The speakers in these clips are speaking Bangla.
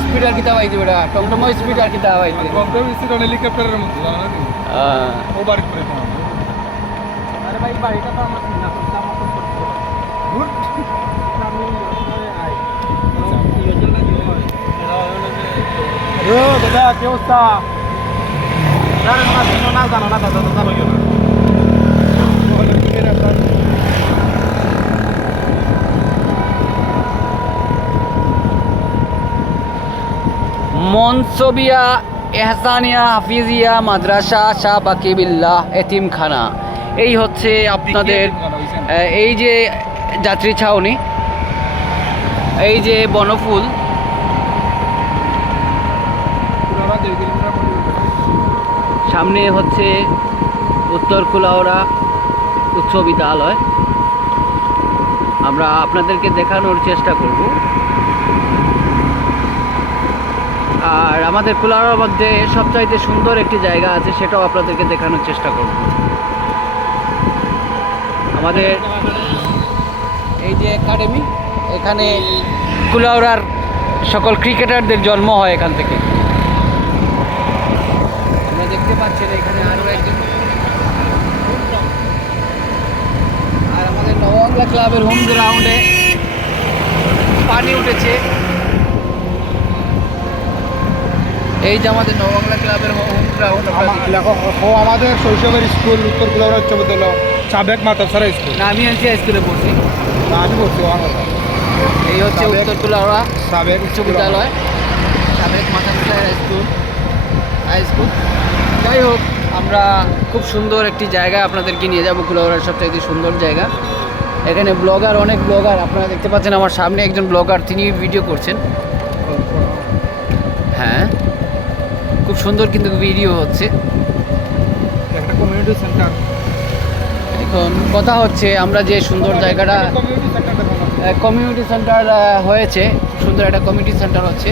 স্পিড আর কিতা পাইছে বেটা টমটম স্পিড আর কিতা পাইছে কমপ্লেন স্পিড হেলিকপ্টারের মতো জানো না? হ্যাঁ ও বাড়ি করে আরে ভাই বাড়িটা তো আমার না। দূর। আমি আই ও দাদা কি অবস্থা জানো না জানো না দাদা দাদা হইও না মনসবিয়া এহসানিয়া হাফিজিয়া মাদ্রাসা শাহ বাকিবিল্লাহ এতিমখানা। এই হচ্ছে আপনাদের এই যে যাত্রী ছাউনি এই যে বনফুল। সামনে হচ্ছে উত্তর কুলাউড়া উচ্চ বিদ্যালয়। আমরা আপনাদেরকে দেখানোর চেষ্টা করব আর আমাদের কুলাউড়ার মধ্যে সবচাইতে সুন্দর একটি জায়গা আছে, সেটাও আপনাদেরকে দেখানোর চেষ্টা করব। আমাদের এই যে একাডেমি এখানে কুলাউড়ার সকল ক্রিকেটারদের জন্ম হয় এখান থেকে। আমরা দেখতে পাচ্ছেন এখানে আরও একজন আর আমাদের নববাংলা ক্লাবের হোম গ্রাউন্ডে এই যে আমাদের নবাংলা ক্লাবের হোম গ্রাউন্ড ও আমাদের শৈশবের স্কুল উত্তর কুলাউড়া উচ্চ বিদ্যালয় সাবেক মাতাবসারা স্কুল। না আমি আনছি স্কুলে পড়ছি। না, আমি পড়ছি আমার। এই হচ্ছে উত্তর কুলাউড়া সাবেক উচ্চ বিদ্যালয়। সাবেক হাই স্কুল হাই স্কুল যাই হোক আমরা খুব সুন্দর একটি জায়গা আপনাদেরকে নিয়ে যাব কুলাউড়ার সবথেকে সুন্দর জায়গা। এখানে ব্লগার অনেক ব্লগার আপনারা দেখতে পাচ্ছেন আমার সামনে একজন ব্লগার তিনি ভিডিও করছেন। হ্যাঁ। খুব সুন্দর কিন্তু ভিডিও হচ্ছে। একটা কমিউনিটি সেন্টার এখন কথা হচ্ছে আমরা যে সুন্দর জায়গাটা কমিউনিটি সেন্টার হয়েছে। সুন্দর একটা কমিউনিটি সেন্টার হচ্ছে।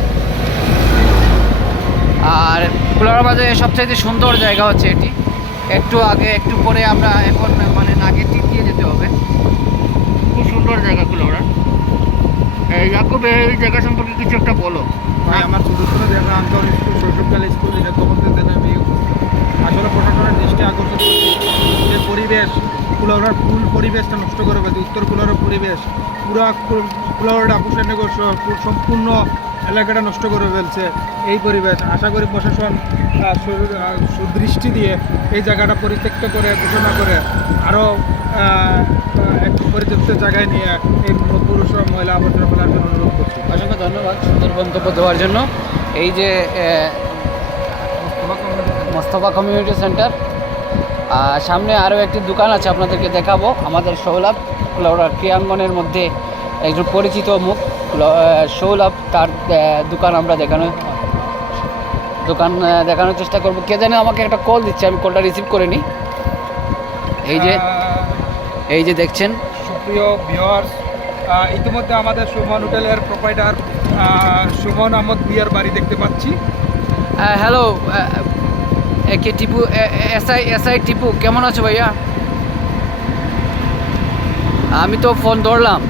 আর কুলার বাজারে সবচাইতে সুন্দর জায়গা হচ্ছে এটি। একটু আগে একটু পরে আমরা এখন মানে নাকে টিপ দিয়ে যেতে হবে। খুব সুন্দর জায়গা কুলারা এই জায়গা সম্পর্কে কিছু একটা বলো। ভাই, আমার স্কুল স্কুল তখন আমি। আসলে প্রশাসনের দৃষ্টি আকর্ষণ যে পরিবেশ ফুল পরিবেশটা নষ্ট করে ফেলছে, উত্তর কুলাউড়ার পরিবেশ। পুরা সম্পূর্ণ এলাকাটা নষ্ট করে ফেলছে এই পরিবেশ। আশা করি প্রশাসন সুদৃষ্টি দিয়ে এই জায়গাটা পরিত্যক্ত করে, ঘোষণা করে আরও একটু জায়গায় নিয়ে এই পুরুষ ও মহিলা আবর্জনা ফেলার জন্য অনুরোধ করছি। অসংখ্য ধন্যবাদ সুন্দর মন্তব্য দেওয়ার জন্য। এই যে মোস্তফা কমিউনিটি সেন্টার আর সামনে আরও একটি দোকান আছে আপনাদেরকে দেখাবো। আমাদের সৌলভ কুলাউড়ার ক্রিয়াঙ্গনের মধ্যে একজন পরিচিত মুখ। সৌলভ তার দোকান আমরা দেখানো দোকান দেখানোর চেষ্টা করব। কে জানে আমাকে একটা কল দিচ্ছে আমি কলটা রিসিভ করে নিই। এই যে এই যে দেখছেন সুপ্রিয় ভিওয়ার্স ইতিমধ্যে আমাদের সুমন হোটেলের প্রোপাইটার সুমন আহমদ বিয়ার বাড়ি দেখতে পাচ্ছি। হ্যালো কে টিপু এসআই এসআই টিপু, কেমন আছো ভাইয়া? আমি তো ফোন ধরলাম।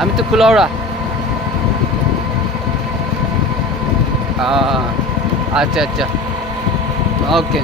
আমি তো কুলাউড়া আচ্ছা আচ্ছা। ওকে